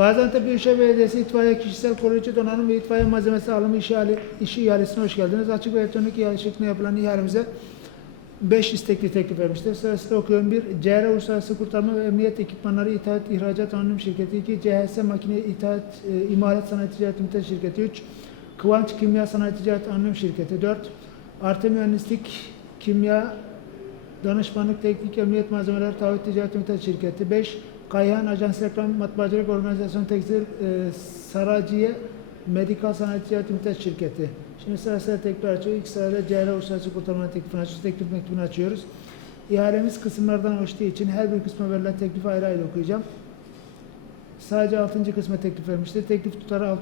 Gaziantep Büyükşehir Belediyesi İtfaiye Kişisel Koruyucu Donanım ve İtfaiye Malzemesi Alımı işi, işi ihalesine hoş geldiniz. Açık ve elektronik ihale şeklinde yapılan ihalemize 5 istekli teklif vermiştir. Sırasıyla okuyorum. 1. CR Uluslararası Kurtarma ve Emniyet Ekipmanları İthalat İhracat Anonim Şirketi 2. CHS Makine İthalat e, İmalat Sanayi Ticaret Limited Şirketi 3. Kıvanç Kimya Sanayi Ticaret Anonim Şirketi 4. Arte Mühendislik Kimya Danışmanlık Teknik Emniyet Malzemeleri Taahhüt Ticaret Limited Şirketi 5. Kayhan Ajans Reklam Matbaacılık Organizasyon Tekstil e, Saraciye Medikal Ticaret Limited Şirketi. Şimdi sırasıyla tekrar açıyor. İlk sırada CR Uluslararası Kurtarma Teklifini açıyoruz. Teklif mektubunu açıyoruz. İhalemiz kısımlardan oluştuğu için her bir kısma verilen teklifi ayrı ayrı okuyacağım. Sadece 6. kısma teklif vermiştir. Teklif tutarı 613.520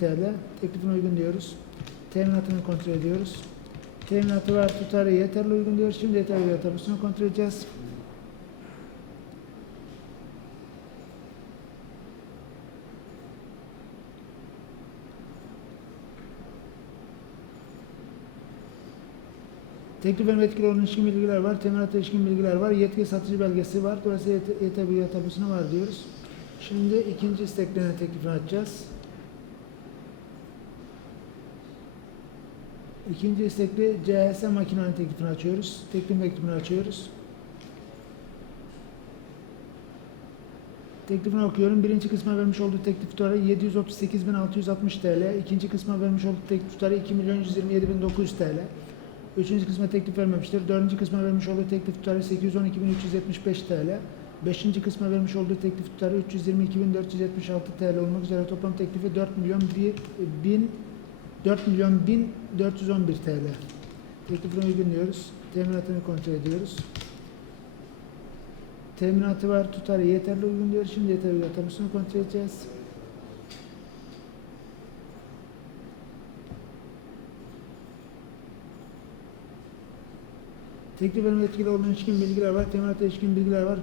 TL. Teklifine uygun diyoruz. Teminatını kontrol ediyoruz. Teminatı var tutarı yeterli uygun diyoruz. Şimdi yeterli bir tabusunu kontrol edeceğiz. Teklif ve etkili olan ilişkin bilgiler var. Teminata ilişkin bilgiler var. Yetki satıcı belgesi var. Dolayısıyla bir tabusunu var diyoruz. Şimdi ikinci isteklenen teklifini açacağız. İkinci istekli CHS makinenin teklifini açıyoruz. Teklif mektubunu açıyoruz. Teklifini okuyorum. Birinci kısma vermiş olduğu teklif tutarı 738.660 TL. İkinci kısma vermiş olduğu teklif tutarı 2.127.900 TL. Üçüncü kısma teklif vermemiştir. Dördüncü kısma vermiş olduğu teklif tutarı 812.375 TL. Beşinci kısma vermiş olduğu teklif tutarı 322.476 TL olmak üzere toplam teklifi 4 milyon 1 bin 4 milyon 1411 TL. Teklifine uygun diyoruz. Teminatını kontrol ediyoruz. Teminatı var, tutarı yeterli uygun diyoruz. Şimdi yeterli tabusunu kontrol edeceğiz. Teklif verme etkili olduğu ilişkin bilgiler var, teminata ilişkin bilgiler var.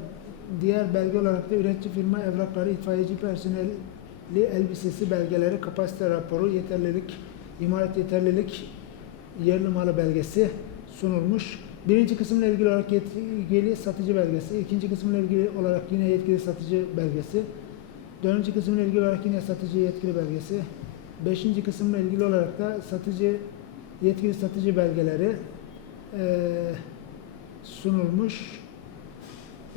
Diğer belge olarak da üretici firma evrakları, itfaiyeci personeli elbisesi belgeleri, kapasite raporu, yeterlilik, imalat yeterlilik, yerli malı belgesi sunulmuş. Birinci kısımla ilgili olarak yetkili satıcı belgesi, ikinci kısımla ilgili olarak yine yetkili satıcı belgesi, dördüncü kısımla ilgili olarak yine satıcı yetkili belgesi, beşinci kısımla ilgili olarak da satıcı yetkili satıcı belgeleri eee sunulmuş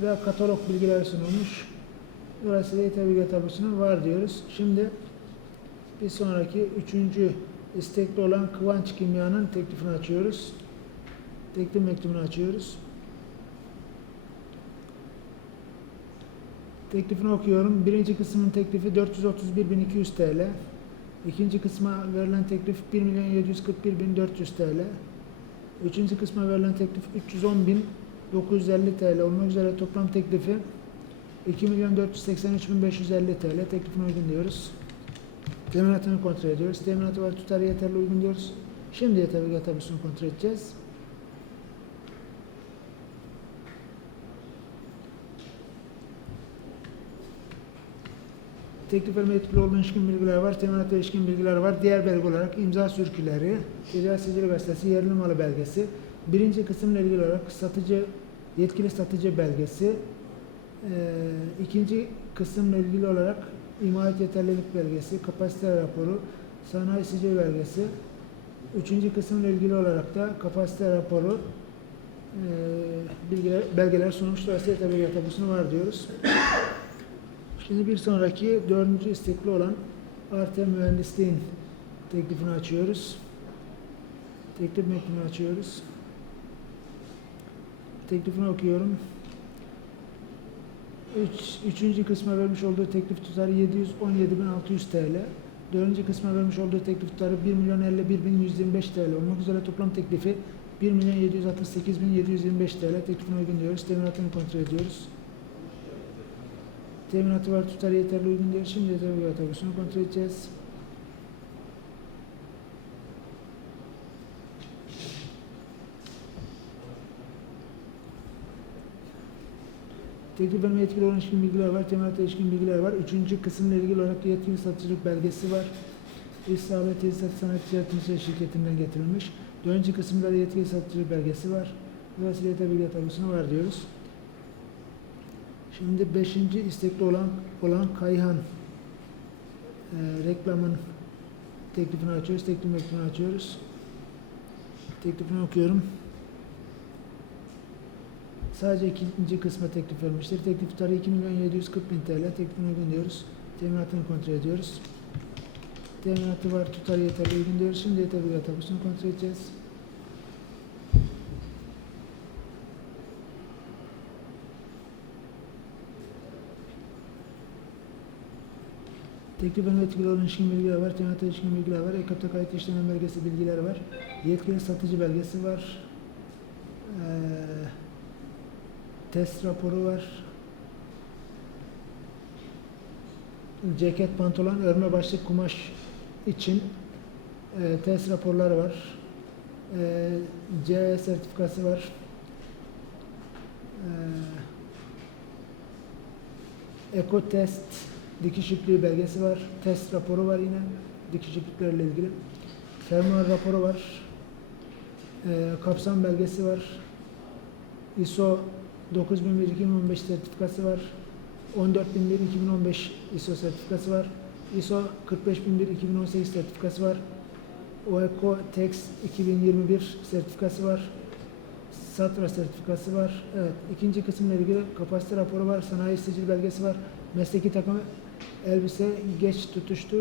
ve katalog bilgileri sunulmuş. Dolayısıyla yeterli bilgi tablosunun var diyoruz. Şimdi bir sonraki üçüncü istekli olan Kıvanç Kimya'nın teklifini açıyoruz. Teklif mektubunu açıyoruz. Teklifini okuyorum. Birinci kısmın teklifi 431.200 TL. İkinci kısma verilen teklif 1.741.400 TL. Üçüncü kısma verilen teklif 310.950 TL olmak üzere toplam teklifi 2.483.550 TL teklifine uygun diyoruz. Teminatını kontrol ediyoruz. Teminatı var tutarı yeterli uygun diyoruz. Şimdi yeterli tabusunu kontrol edeceğiz. Teklif verme etkili olduğu ilişkin bilgiler var, teminata ilişkin bilgiler var. Diğer belge olarak imza sürküleri, ticaret sicil gazetesi, yerli malı belgesi, birinci kısımla ilgili olarak satıcı, yetkili satıcı belgesi, eee, ikinci kısımla ilgili olarak imalat yeterlilik belgesi, kapasite raporu, sanayi sicil belgesi, üçüncü kısımla ilgili olarak da kapasite raporu, eee, bilgiler, belgeler sunmuş. Dolayısıyla tabi var diyoruz. Şimdi bir sonraki dördüncü istekli olan Arte Mühendisliğin teklifini açıyoruz. Teklif mektubunu açıyoruz. Teklifini okuyorum. Üç, üçüncü kısma vermiş olduğu teklif tutarı 717.600 TL. Dördüncü kısma vermiş olduğu teklif tutarı 1.051.125 TL olmak üzere toplam teklifi 1.768.725 TL. Teklifine uygun diyoruz. Teminatını kontrol ediyoruz. Teminatı var tutar yeterli uygun değil. Şimdi yeterli tabusunu kontrol edeceğiz. Teklif verme yetkili olan ilişkin bilgiler var. Teminata ilişkin bilgiler var. Üçüncü kısımla ilgili olarak yetkili satıcılık belgesi var. İsabet Tesisat Sanayi Ticaret şirketinden getirilmiş. Dördüncü kısımda da yetkili satıcılık belgesi var. Dolayısıyla yeterli bilgi tabusunu var diyoruz. Şimdi beşinci istekli olan olan Kayhan e, reklamın teklifini açıyoruz. Teklif mektubunu açıyoruz. Teklifini okuyorum. Sadece ikinci kısma teklif vermiştir. Teklif tutarı 2 milyon 740 bin TL. Teklifine uygun diyoruz. Teminatını kontrol ediyoruz. Teminatı var, tutarı yeterli uygun diyoruz. Şimdi yeterli tabusunu kontrol edeceğiz. Teklifin etkili olan ilişkin bilgiler var, teminata ilişkin bilgiler var, ekapta kayıt işlem belgesi bilgileri var, yetkili satıcı belgesi var, Eee, test raporu var, ceket, pantolon, örme başlık, kumaş için eee, test raporları var, Eee CE sertifikası var, Eee Eko test dikiş ipliği belgesi var. Test raporu var yine. Dikiş ipliklerle ilgili. Fermuar raporu var. Ee, kapsam belgesi var. ISO 9001-2015 sertifikası var. 14001-2015 ISO sertifikası var. ISO 45001-2018 sertifikası var. OECO TEX 2021 sertifikası var. SATRA sertifikası var. Evet, ikinci kısımla ilgili kapasite raporu var, sanayi sicil belgesi var, mesleki takım elbise geç tutuştu,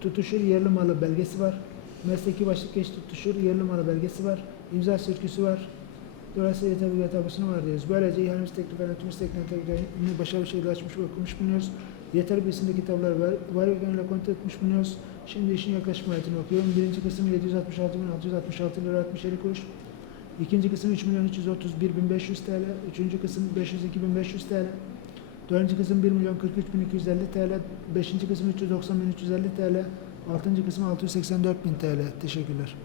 tutuşur yerli malı belgesi var. Mesleki başlık geç tutuşur yerli malı belgesi var. İmza sürküsü var. Dolayısıyla bir tabusunu var diyoruz. Böylece ihalemiz teklif tüm isteklerini tekliflerini başarılı şekilde açmış ve okumuş bulunuyoruz. Yeterli bir isimli kitapları var, var ve gönülle kontrol etmiş bulunuyoruz. Şimdi işin yaklaşık maliyetini okuyorum. Birinci kısım 766.666 lira 67 kuruş. İkinci kısım 3 milyon 331 bin 500 TL. Üçüncü kısım 502 bin 500 TL. Dördüncü kısım 1 milyon 43 bin 250 TL. Beşinci kısım 390 bin 350 TL. Altıncı kısım 684 bin TL. Teşekkürler.